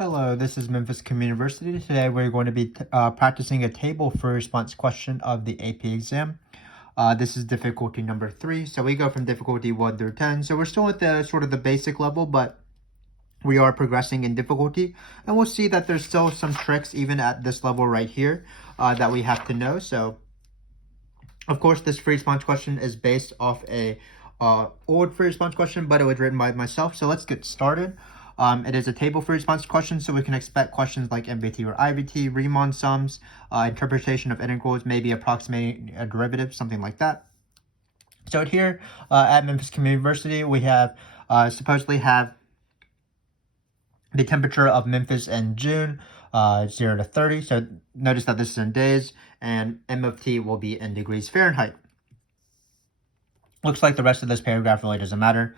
Hello, this is Memphis Communiversity. Today we're going to be practicing a table for response question of the AP exam. This is difficulty number 3. So we go from difficulty 1 through 10. So we're still at the sort of the basic level, but we are progressing in difficulty. And we'll see that there's still some tricks even at this level right here that we have to know. So of course, this free response question is based off a old free response question, but it was written by myself. So let's get started. It is a table free response question, so we can expect questions like MVT or IVT, Riemann sums, interpretation of integrals, maybe approximating a derivative, something like that. So here at Memphis Communiversity, we have supposedly have the temperature of Memphis in June, 0 to 30. So notice that this is in days, and M of T will be in degrees Fahrenheit. Looks like the rest of this paragraph really doesn't matter,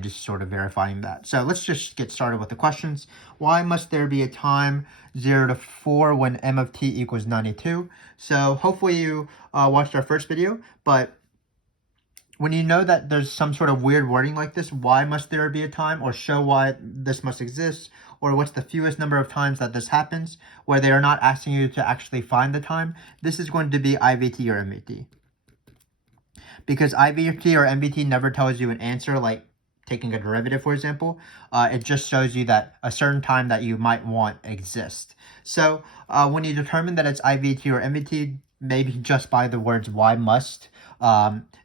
just sort of verifying that. So let's just get started with the questions. Why must there be a time 0 to 4 when M of T equals 92? So hopefully you watched our first video, but when you know that there's some sort of weird wording like this, why must there be a time, or show why this must exist, or what's the fewest number of times that this happens, where they are not asking you to actually find the time, this is going to be IVT or MVT. Because IVT or MVT never tells you an answer, like taking a derivative, for example. It just shows you that a certain time that you might want exists. So when you determine that it's IVT or MVT, maybe just by the words why must,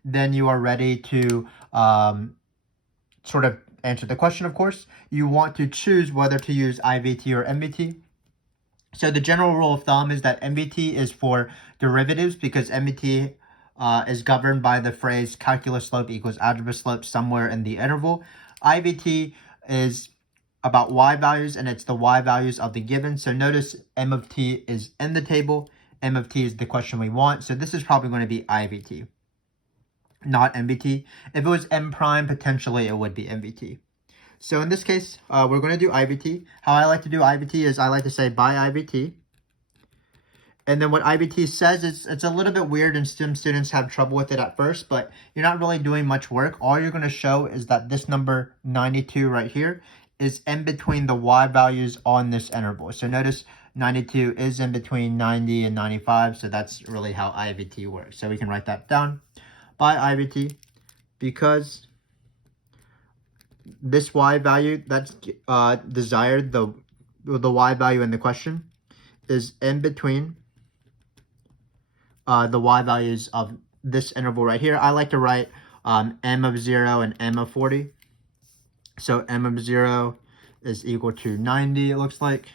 then you are ready to sort of answer the question, of course. You want to choose whether to use IVT or MVT. So the general rule of thumb is that MVT is for derivatives, because MVT is governed by the phrase calculus slope equals algebra slope somewhere in the interval. IVT is about y values, and it's the y values of the given. So notice M of T is in the table. M of T is the question we want. So this is probably going to be IVT, not MVT. If it was M prime, potentially it would be MVT. So in this case, we're going to do IVT. How I like to do IVT is I like to say by IVT. And then what IVT says is, it's a little bit weird and some students have trouble with it at first, but you're not really doing much work. All you're going to show is that this number 92 right here is in between the y values on this interval. So notice 92 is in between 90 and 95. So that's really how IVT works. So we can write that down by IVT, because this y value that's desired, the y value in the question, is in between the y values of this interval right here. I like to write m of 0 and m of 40. So m of 0 is equal to 90, it looks like.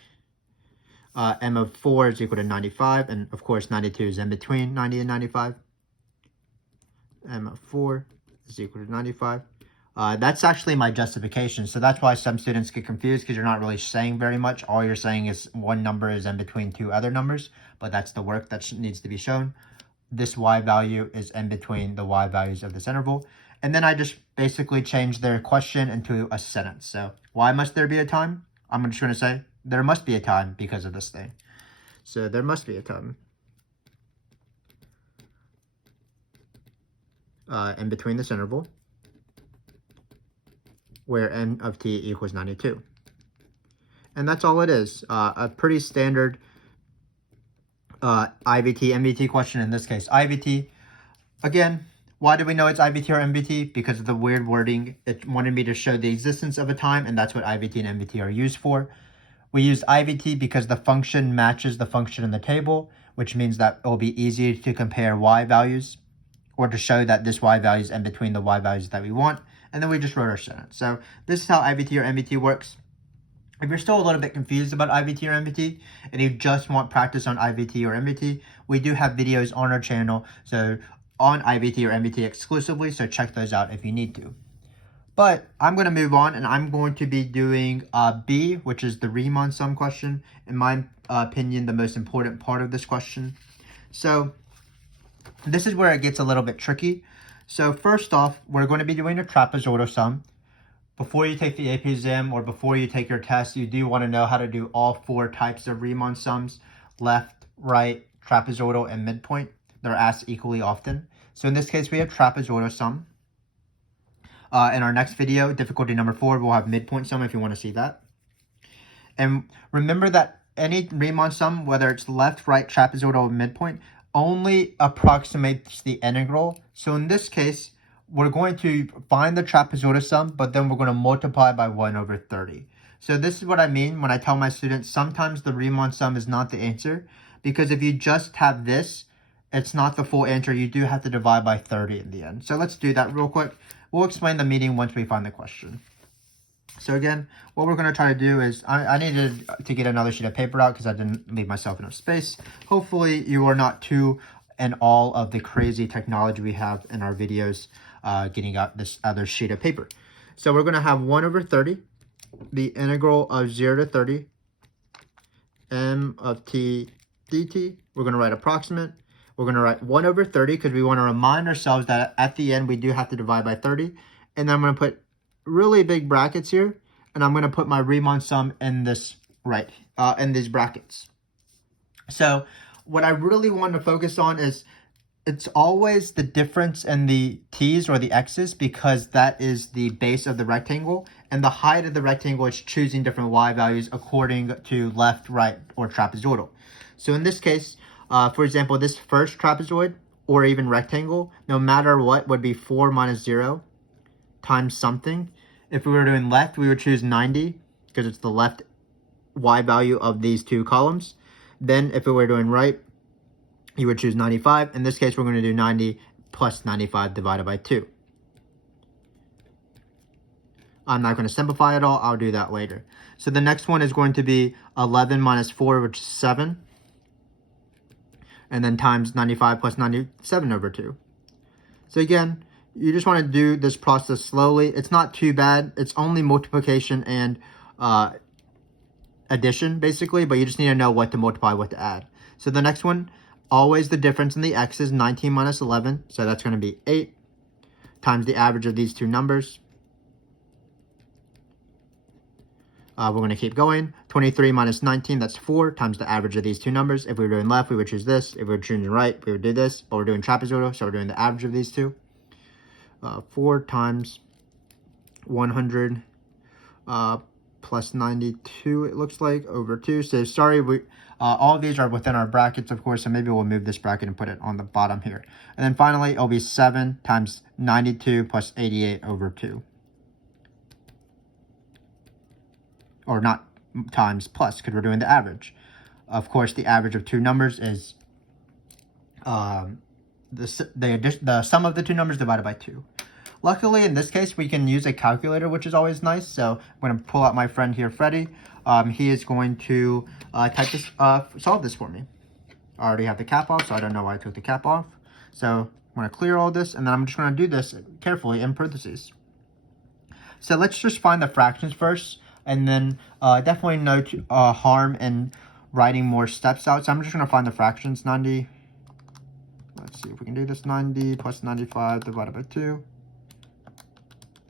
M of 4 is equal to 95. And of course, 92 is in between 90 and 95. M of 4 is equal to 95. That's actually my justification. So that's why some students get confused, because you're not really saying very much. All you're saying is one number is in between two other numbers, but that's the work that needs to be shown. This y value is in between the y values of this interval. And then I just basically change their question into a sentence. So why must there be a time? I'm just going to say there must be a time because of this thing. So there must be a time in between this interval where m of t equals 92. And that's all it is. A pretty standard IVT, MVT question, in this case IVT. Again, why do we know it's IVT or MVT? Because of the weird wording. It wanted me to show the existence of a time, and that's what IVT and MVT are used for. We use IVT because the function matches the function in the table, which means that it will be easy to compare y values, or to show that this y value is in between the y values that we want. And then we just wrote our sentence. So this is how IVT or MVT works. If you're still a little bit confused about IVT or MVT, and you just want practice on IVT or MVT, we do have videos on our channel, so on IVT or MVT exclusively, so check those out if you need to. But I'm going to move on, and I'm going to be doing B, which is the Riemann sum question. In my opinion, the most important part of this question. So this is where it gets a little bit tricky. So first off, we're going to be doing a trapezoidal sum. Before you take the AP exam, or before you take your test, you do want to know how to do all 4 types of Riemann sums: left, right, trapezoidal, and midpoint. They're asked equally often. So in this case, we have trapezoidal sum. In our next video, difficulty number 4, we'll have midpoint sum if you want to see that. And remember that any Riemann sum, whether it's left, right, trapezoidal, or midpoint, only approximates the integral. So in this case, we're going to find the trapezoidal sum, but then we're going to multiply by 1 over 30. So this is what I mean when I tell my students sometimes the Riemann sum is not the answer, because if you just have this, it's not the full answer. You do have to divide by 30 in the end. So let's do that real quick. We'll explain the meaning once we find the question. So again, what we're going to try to do is, I needed to get another sheet of paper out because I didn't leave myself enough space. Hopefully you are not too in all of the crazy technology we have in our videos getting out this other sheet of paper. So we're going to have 1 over 30, the integral of 0 to 30, m of t dt. We're going to write approximate. We're going to write 1 over 30 because we want to remind ourselves that at the end we do have to divide by 30. And then I'm going to put really big brackets here, and I'm going to put my Riemann sum in this in these brackets. So what I really want to focus on is it's always the difference in the t's or the x's, because that is the base of the rectangle, and the height of the rectangle is choosing different y values according to left, right, or trapezoidal. So in this case, for example, this first trapezoid or even rectangle, no matter what, would be 4 minus 0 times something. If we were doing left, we would choose 90 because it's the left y value of these two columns. Then if we were doing right, you would choose 95. In this case, we're going to do 90 plus 95 divided by 2. I'm not going to simplify it all. I'll do that later. So the next one is going to be 11 minus 4, which is 7. And then times 95 plus 97 over 2. So again, you just want to do this process slowly. It's not too bad. It's only multiplication and addition, basically, but you just need to know what to multiply, what to add. So the next one, always the difference in the x's, 19 minus 11. So that's going to be 8 times the average of these two numbers. We're going to keep going. 23 minus 19, that's 4 times the average of these two numbers. If we were doing left, we would choose this. If we were choosing right, we would do this. But we're doing trapezoidal, so we're doing the average of these two. 4 times 100 plus 92, it looks like, over 2. So sorry, all of these are within our brackets, of course, so maybe we'll move this bracket and put it on the bottom here. And then finally, it'll be 7 times 92 plus 88 over 2. Or not times, plus, because we're doing the average. Of course, the average of two numbers is the sum of the two numbers divided by 2. Luckily, in this case, we can use a calculator, which is always nice. So I'm going to pull out my friend here, Freddie. He is going to solve this for me. I already have the cap off, so I don't know why I took the cap off. So I'm going to clear all this, and then I'm just going to do this carefully in parentheses. So let's just find the fractions first, and then definitely no harm in writing more steps out. So I'm just going to find the fractions. 90, let's see if we can do this. 90 plus 95 divided by 2.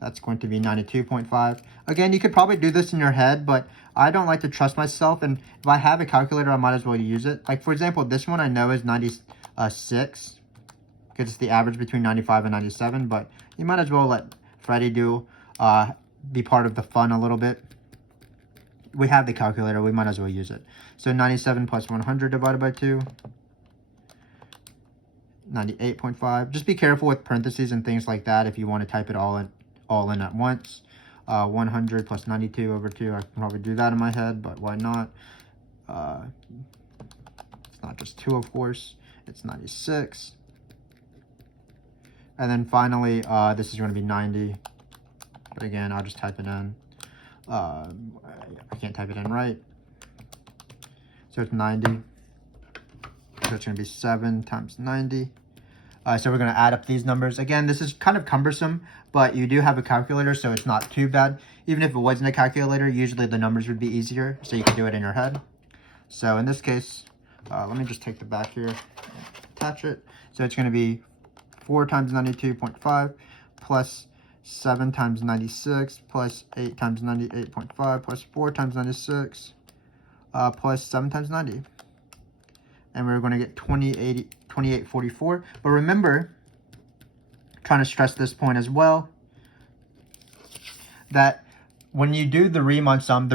That's going to be 92.5. Again, you could probably do this in your head, but I don't like to trust myself. And if I have a calculator, I might as well use it. Like, for example, this one I know is 96, because it's the average between 95 and 97. But you might as well let Freddie be part of the fun a little bit. We have the calculator. We might as well use it. So 97 plus 100 divided by 2. 98.5. Just be careful with parentheses and things like that if you want to type it all in at once. 100 plus 92 over 2. I can probably do that in my head, but why not? It's not just 2, of course. It's 96. And then finally, this is going to be 90. But again, I'll just type it in. I can't type it in right. So it's 90. So it's going to be 7 times 90. So we're going to add up these numbers. Again, this is kind of cumbersome, but you do have a calculator, so it's not too bad. Even if it wasn't a calculator, usually the numbers would be easier, so you can do it in your head. So in this case, let me just take the back here and attach it. So it's going to be 4 times 92.5 plus 7 times 96 plus 8 times 98.5 plus 4 times 96 plus 7 times 90. And we're going to get 2844. But remember, trying to stress this point as well, that when you do the Riemann sum,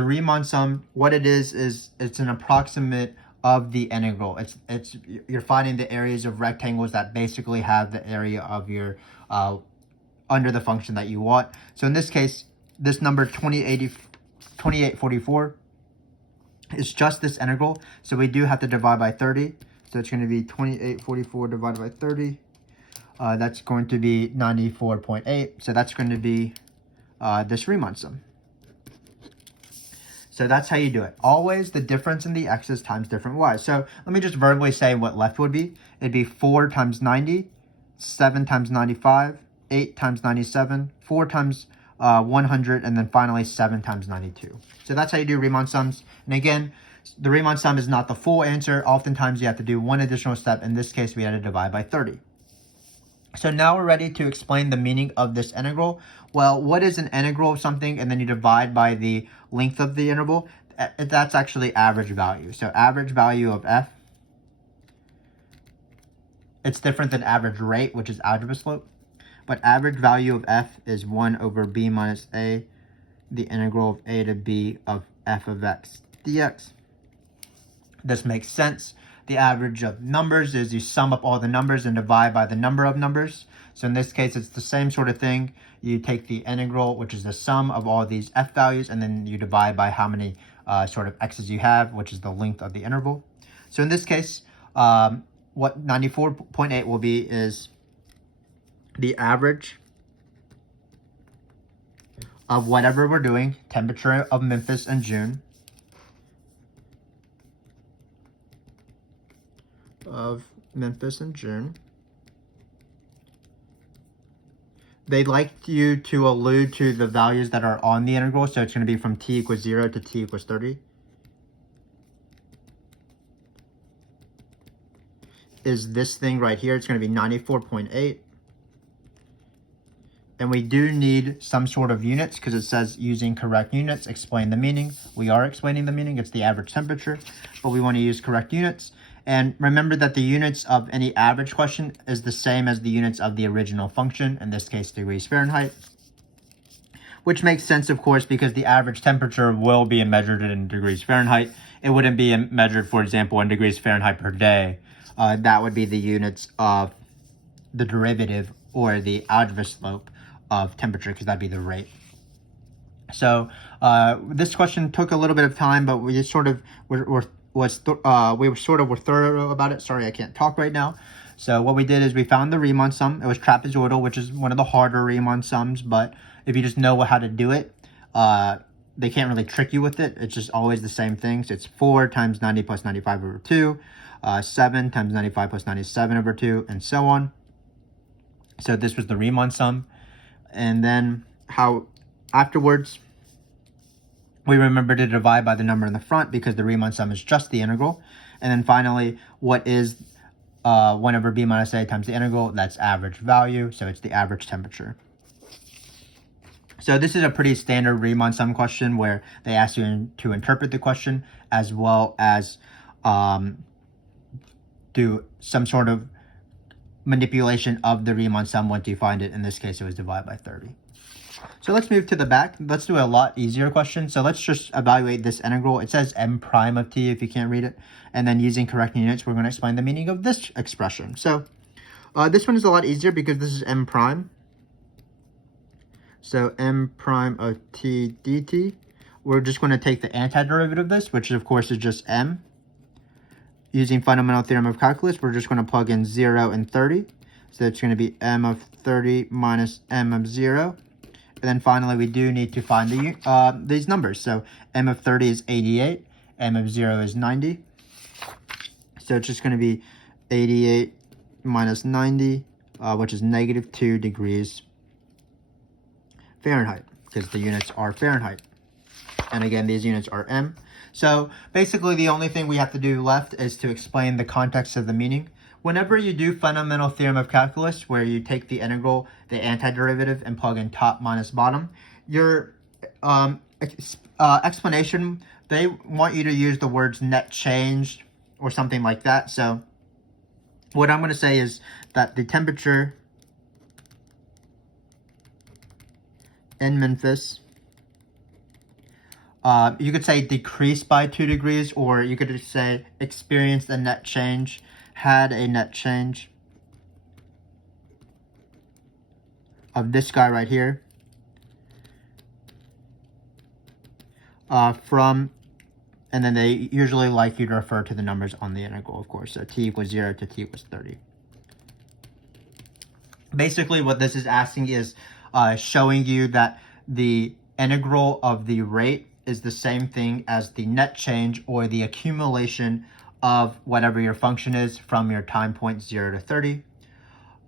what it is it's an approximate of the integral. It's you're finding the areas of rectangles that basically have the area of your under the function that you want. So in this case, this number 2844 is just this integral. So we do have to divide by 30. So it's going to be 2844 divided by 30. That's going to be 94.8. So that's going to be this Riemann sum. So that's how you do it. Always the difference in the x's times different y's. So let me just verbally say what left would be. It'd be 4 times 90, 7 times 95, 8 times 97, 4 times 100, and then finally 7 times 92. So that's how you do Riemann sums. And again, the Riemann sum is not the full answer. Oftentimes you have to do one additional step. In this case, we had to divide by 30. So now we're ready to explain the meaning of this integral. Well, what is an integral of something? And then you divide by the length of the interval. That's actually average value. So average value of f. It's different than average rate, which is algebra slope. But average value of f is 1 over b minus a, the integral of a to b of f of x dx. This makes sense. The average of numbers is you sum up all the numbers and divide by the number of numbers. So in this case, it's the same sort of thing. You take the integral, which is the sum of all these f values, and then you divide by how many sort of x's you have, which is the length of the interval. So in this case, what 94.8 will be is the average of whatever we're doing, temperature of Memphis in June, They'd like you to allude to the values that are on the integral, so it's going to be from t equals 0 to t equals 30. Is this thing right here. It's going to be 94.8. And we do need some sort of units because it says using correct units, explain the meaning. We are explaining the meaning. It's the average temperature, but we want to use correct units. And remember that the units of any average question is the same as the units of the original function, in this case degrees Fahrenheit, which makes sense, of course, because the average temperature will be measured in degrees Fahrenheit. It wouldn't be measured, for example, in degrees Fahrenheit per day. That would be the units of the derivative or the algebra slope of temperature, because that'd be the rate. So this question took a little bit of time, but we just sort of were thorough about it. Sorry, I can't talk right now. So what we did is we found the Riemann sum. It was trapezoidal, which is one of the harder Riemann sums, but if you just know how to do it, they can't really trick you with it. It's just always the same thing. So it's 4 times 90 plus 95 over 2, 7 times 95 plus 97 over 2, and so on. So this was the Riemann sum. And then how afterwards, we remember to divide by the number in the front because the Riemann sum is just the integral. And then finally, what is 1 over b minus a times the integral? That's average value, so it's the average temperature. So this is a pretty standard Riemann sum question where they ask you to interpret the question as well as do some sort of manipulation of the Riemann sum once you find it. In this case, it was divided by 30. So let's move to the back. Let's do a lot easier question. So let's just evaluate this integral. It says m prime of t if you can't read it. And then using correct units, we're going to explain the meaning of this expression. So this one is a lot easier because this is m prime. So m prime of t dt. We're just going to take the antiderivative of this, which of course is just m. Using fundamental theorem of calculus, we're just going to plug in 0 and 30. So it's going to be m of 30 minus m of 0. And then finally, we do need to find these numbers. So m of 30 is 88, m of 0 is 90. So it's just going to be 88 minus 90, which is negative 2 degrees Fahrenheit, because the units are Fahrenheit. And again, these units are m. So basically, the only thing we have to do left is to explain the context of the meaning. Whenever you do fundamental theorem of calculus, where you take the integral, the antiderivative, and plug in top minus bottom, your explanation, they want you to use the words net change or something like that. So what I'm going to say is that the temperature in Memphis You could say decreased by 2 degrees, or you could just say experienced a net change, had a net change of this guy right here from, and then they usually like you to refer to the numbers on the integral, of course. So t equals 0 to t equals 30. Basically, what this is asking is showing you that the integral of the rate is the same thing as the net change or the accumulation of whatever your function is from your time point 0 to 30.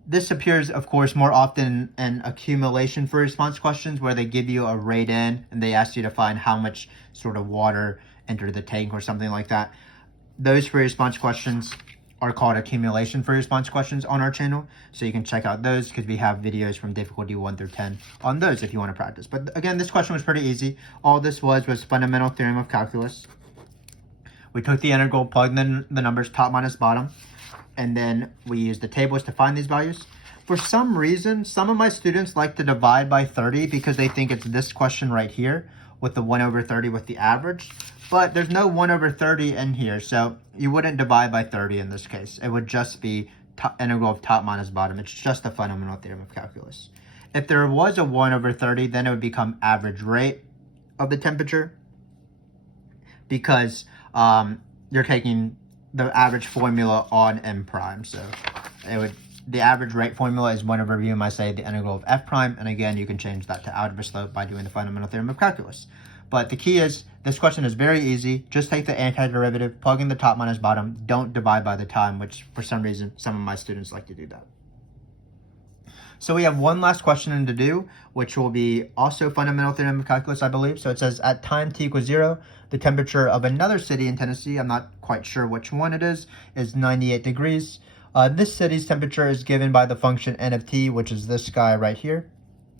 This appears, of course, more often in accumulation for response questions where they give you a rate in and they ask you to find how much sort of water entered the tank or something like that. Those free response questions are called accumulation free response questions on our channel. So you can check out those because we have videos from difficulty 1 through 10 on those if you want to practice. But again, this question was pretty easy. All this was fundamental theorem of calculus. We took the integral, plugged in the numbers top minus bottom, and then we used the tables to find these values. For some reason, some of my students like to divide by 30 because they think it's this question right here with the 1 over 30 with the average. But there's no 1 over 30 in here, so you wouldn't divide by 30 in this case. It would just be integral of top minus bottom. It's just the fundamental theorem of calculus. If there was a 1 over 30, then it would become average rate of the temperature because you're taking the average formula on m prime. So the average rate formula is 1 over v might say the integral of f prime, and again you can change that to algebra slope by doing the fundamental theorem of calculus. But the key is this question is very easy. Just take the antiderivative, plug in the top minus bottom, don't divide by the time, which for some reason some of my students like to do that. So we have one last question to do, which will be also fundamental theorem of calculus, I believe. So it says at time t equals 0, the temperature of another city in Tennessee, I'm not quite sure which one it is 98 degrees. This city's temperature is given by the function n of t, which is this guy right here.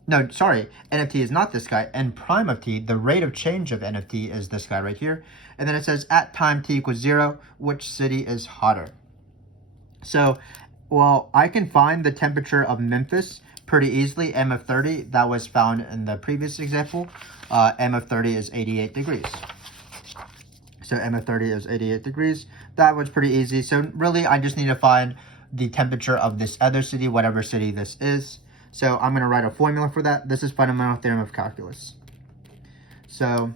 No, sorry, n of t is not this guy. N prime of t, the rate of change of n of t is this guy right here. And then it says at time t equals 0, which city is hotter? So, well, I can find the temperature of Memphis pretty easily, m of 30. That was found in the previous example. M of 30 is 88 degrees. So m of 30 is 88 degrees. That was pretty easy. So really, I just need to find the temperature of this other city, whatever city this is. So I'm going to write a formula for that. This is fundamental theorem of calculus. So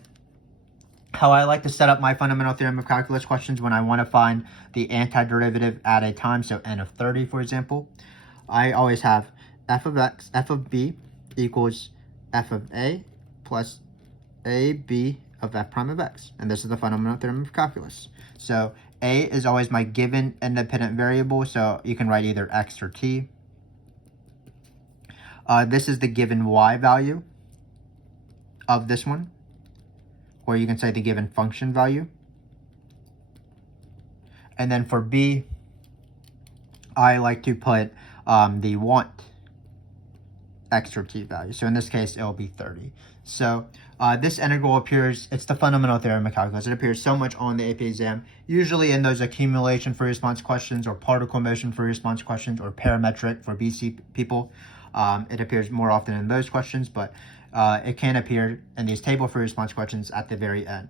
how I like to set up my fundamental theorem of calculus questions when I want to find the antiderivative at a time, so n of 30, for example, I always have f of x, f of b equals f of a plus ab of f prime of x. And this is the fundamental theorem of calculus. So a is always my given independent variable, so you can write either x or t. This is the given y value of this one, or you can say the given function value. And then for b, I like to put the want x or t value. So in this case, it will be 30. So this integral appears, it's the fundamental theorem of calculus. It appears so much on the AP exam, usually in those accumulation for response questions or particle motion for response questions or parametric for BC people. It appears more often in those questions, but it can appear in these table for response questions at the very end.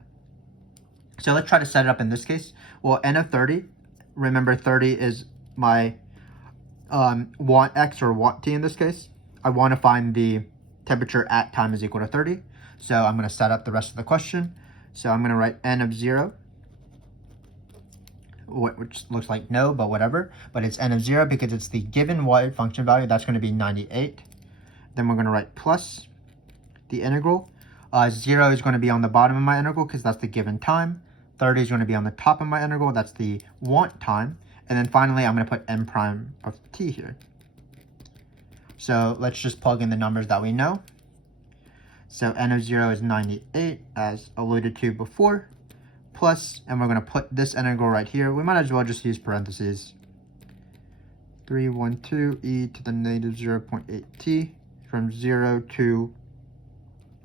So let's try to set it up in this case. Well, n of 30, remember 30 is my want x or want t in this case. I want to find the temperature at time is equal to 30. So I'm going to set up the rest of the question. So I'm going to write n of 0, which looks like no, but whatever. But it's n of 0 because it's the given y function value. That's going to be 98. Then we're going to write plus the integral. 0 is going to be on the bottom of my integral because that's the given time. 30 is going to be on the top of my integral. That's the want time. And then finally, I'm going to put n prime of t here. So let's just plug in the numbers that we know. So n of 0 is 98, as alluded to before, plus, and we're going to put this integral right here. We might as well just use parentheses. 312 e to the negative 0.8t from 0 to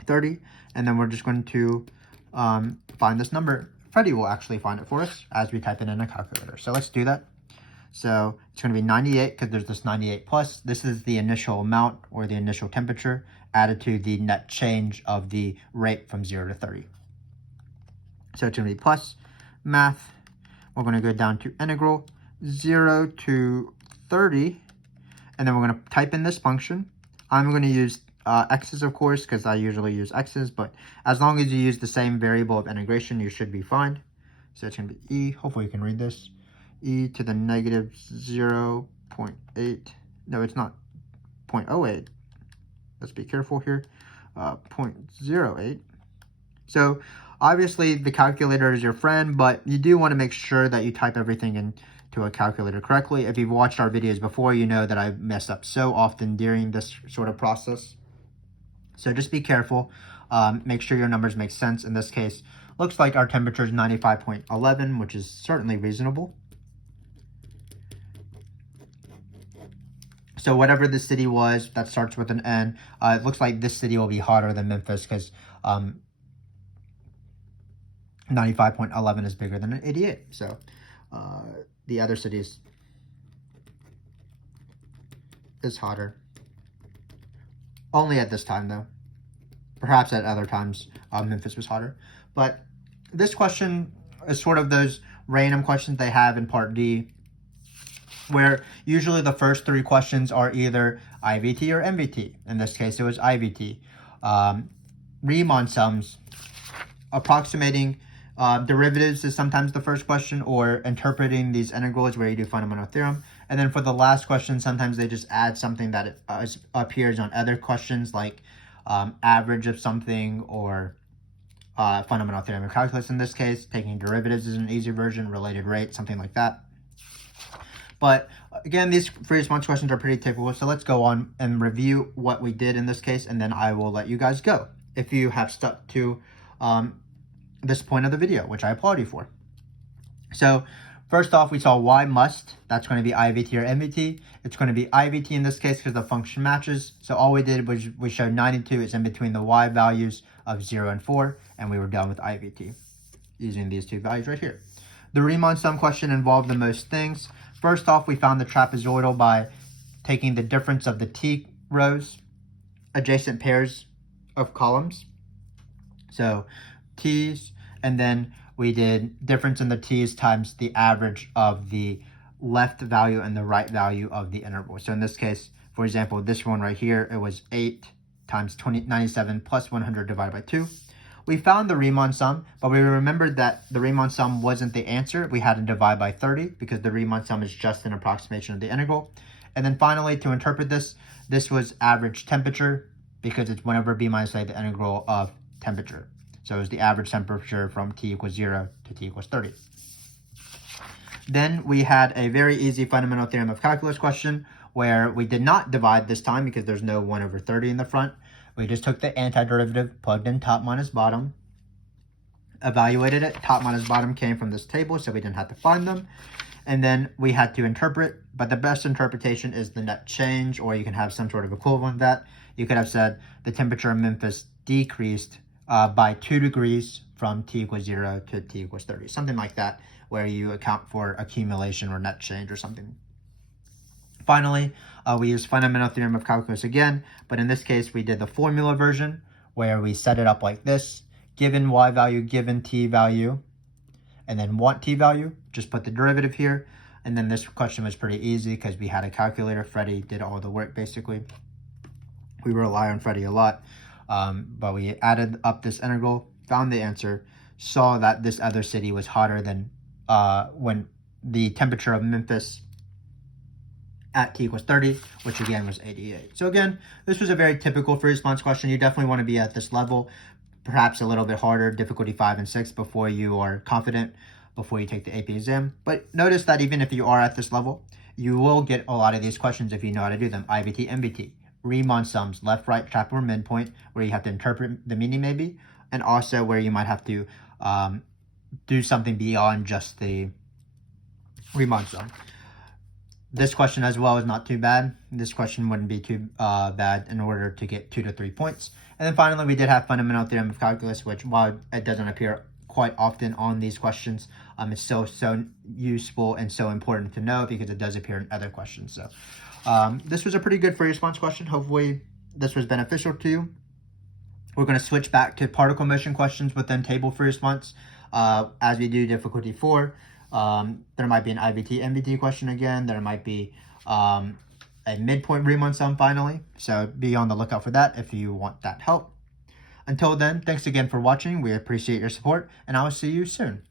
30. And then we're just going to find this number. Freddie will actually find it for us as we type it in a calculator. So let's do that. So it's going to be 98 because there's this 98 plus. This is the initial amount or the initial temperature added to the net change of the rate from 0 to 30. So it's going to be plus math. We're going to go down to integral 0 to 30. And then we're going to type in this function. I'm going to use x's, of course, because I usually use x's. But as long as you use the same variable of integration, you should be fine. So it's going to be e. Hopefully you can read this. E to the negative 0.8. No, it's not 0.08. Let's be careful here. 0.08. So obviously the calculator is your friend, but you do want to make sure that you type everything into a calculator correctly. If you've watched our videos before, you know that I mess up so often during this sort of process. So just be careful. Make sure your numbers make sense. In this case, looks like our temperature is 95.11, which is certainly reasonable. So whatever the city was that starts with an N, it looks like this city will be hotter than Memphis because 95.11 is bigger than 88. So the other cities is hotter. Only at this time, though. Perhaps at other times, Memphis was hotter. But this question is sort of those random questions they have in Part D, where usually the first three questions are either IVT or MVT. In this case, it was IVT. Riemann sums, approximating derivatives is sometimes the first question, or interpreting these integrals where you do fundamental theorem. And then for the last question, sometimes they just add something that appears on other questions, like average of something, or fundamental theorem of calculus. In this case, taking derivatives is an easy version, related rate, something like that. But again, these free response questions are pretty typical. So let's go on and review what we did in this case, and then I will let you guys go if you have stuck to this point of the video, which I applaud you for. So first off, we saw y must. That's going to be IVT or MVT. It's going to be IVT in this case because the function matches. So all we did was we showed 92 is in between the y values of 0 and 4, and we were done with IVT using these two values right here. The Riemann sum question involved the most things. First off, we found the trapezoidal by taking the difference of the t rows, adjacent pairs of columns. So t's, and then we did difference in the t's times the average of the left value and the right value of the interval. So in this case, for example, this one right here, it was 8 times 97 plus 100 divided by 2. We found the Riemann sum, but we remembered that the Riemann sum wasn't the answer. We had to divide by 30 because the Riemann sum is just an approximation of the integral. And then finally, to interpret this, this was average temperature because it's whenever b minus a, the integral of temperature. So it was the average temperature from t equals 0 to t equals 30. Then we had a very easy fundamental theorem of calculus question where we did not divide this time because there's no 1 over 30 in the front. We just took the antiderivative, plugged in top minus bottom, evaluated it. Top minus bottom came from this table, so we didn't have to find them. And then we had to interpret, but the best interpretation is the net change, or you can have some sort of equivalent of that. You could have said the temperature in Memphis decreased by 2 degrees from t equals 0 to t equals 30. Something like that, where you account for accumulation or net change or something. Finally, we used fundamental theorem of calculus again, but in this case, we did the formula version where we set it up like this. Given y value, given t value, and then want t value, just put the derivative here. And then this question was pretty easy because we had a calculator. Freddie did all the work, basically. We rely on Freddie a lot, but we added up this integral, found the answer, saw that this other city was hotter than when the temperature of Memphis at t equals 30, which again was 88. So again, this was a very typical free response question. You definitely want to be at this level, perhaps a little bit harder, difficulty 5 and 6, before you are confident, before you take the AP exam. But notice that even if you are at this level, you will get a lot of these questions if you know how to do them. IVT, MVT, Riemann sums, left, right, trap, or midpoint, where you have to interpret the meaning maybe, and also where you might have to do something beyond just the Riemann sum. This question as well is not too bad. This question wouldn't be too bad in order to get 2 to 3 points. And then finally, we did have fundamental theorem of calculus, which while it doesn't appear quite often on these questions, it's so useful and so important to know because it does appear in other questions. So this was a pretty good free response question. Hopefully this was beneficial to you. We're going to switch back to particle motion questions within table free response. as we do difficulty 4, there might be an IVT, MVT question again. There might be a midpoint Riemann sum finally. So be on the lookout for that if you want that help. Until then, thanks again for watching. We appreciate your support, and I will see you soon.